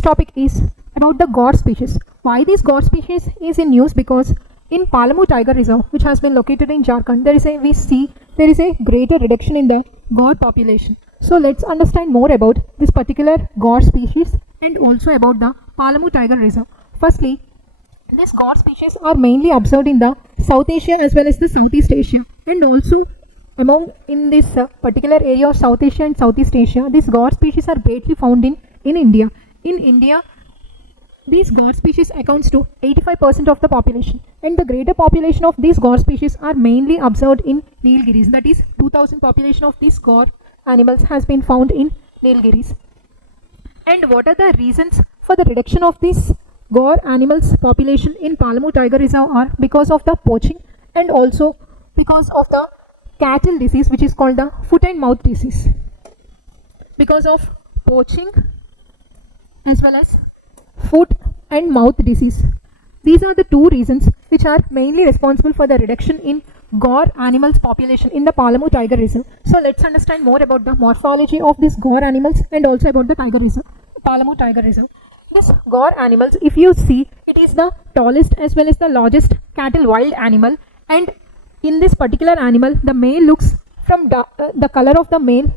Topic is about the Gaur species. Why this Gaur species is in news? Because in Palamu Tiger Reserve, which has been located in Jharkhand, we see there is a greater reduction in the Gaur population. So let's understand more about this particular Gaur species and also about the Palamu Tiger Reserve. Firstly, these Gaur species are mainly observed in the South Asia as well as the Southeast Asia, and also in this particular area of South Asia and Southeast Asia, these Gaur species are greatly found in India. In India, these Gaur species accounts to 85% of the population, and the greater population of these Gaur species are mainly observed in Nilgiris. That is, 2000 population of these Gaur animals has been found in Nilgiris. And what are the reasons for the reduction of these Gaur animals population in Palamu Tiger Reserve? Are because of the poaching and also because of the cattle disease, which is called the foot and mouth disease. Because of poaching as well as foot and mouth disease. These are the two reasons which are mainly responsible for the reduction in Gaur animals population in the Palamu Tiger Reserve. So let's understand more about the morphology of these Gaur animals and also about the Tiger Reserve, Palamu Tiger Reserve. This Gaur animals, if you see, it is the tallest as well as the largest cattle wild animal, and in this particular animal, the male looks from the color of the male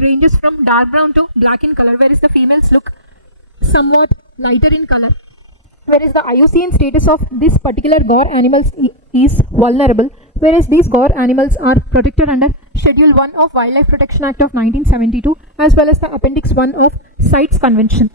ranges from dark brown to black in color, whereas the females look somewhat lighter in color. Whereas the IUCN status of this particular Gaur animals is vulnerable, whereas these Gaur animals are protected under Schedule 1 of Wildlife Protection Act of 1972 as well as the Appendix 1 of CITES Convention.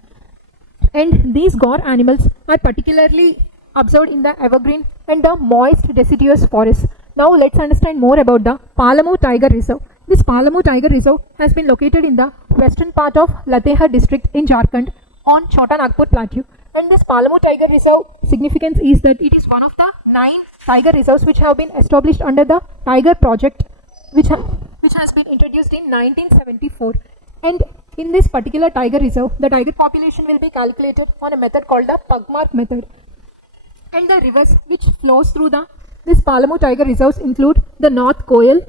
And these Gaur animals are particularly observed in the evergreen and the moist deciduous forests. Now let's understand more about the Palamu Tiger Reserve. This Palamu Tiger Reserve has been located in the western part of Latehar district in Jharkhand on Chota Nagpur plateau. And this Palamu Tiger Reserve significance is that it is one of the 9 tiger reserves which have been established under the Tiger Project, which has been introduced in 1974. And in this particular tiger reserve, the tiger population will be calculated on a method called the Pugmark method. And the rivers which flows through this Palamu Tiger Reserves include the North Koyal,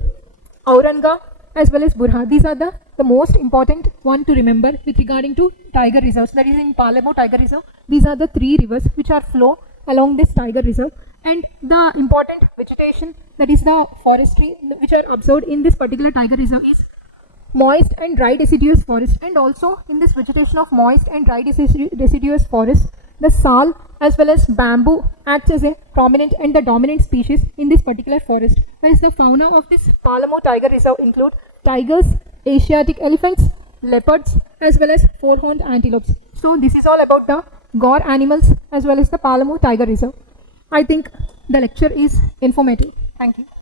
Auranga as well as Burha. These are the most important one to remember with regarding to tiger reserves. That is, in Palamu Tiger Reserve, these are the 3 rivers which are flow along this tiger reserve. And the important vegetation, that is the forestry which are observed in this particular tiger reserve, is moist and dry deciduous forest. And also in this vegetation of moist and dry deciduous forest, the sal as well as bamboo acts as a prominent and the dominant species in this particular forest. Whereas the fauna of this Palamu Tiger Reserve include tigers, Asiatic elephants, leopards as well as 4-horned antelopes. So this is all about the Gaur animals as well as the Palamu Tiger Reserve. I think the lecture is informative. Thank you.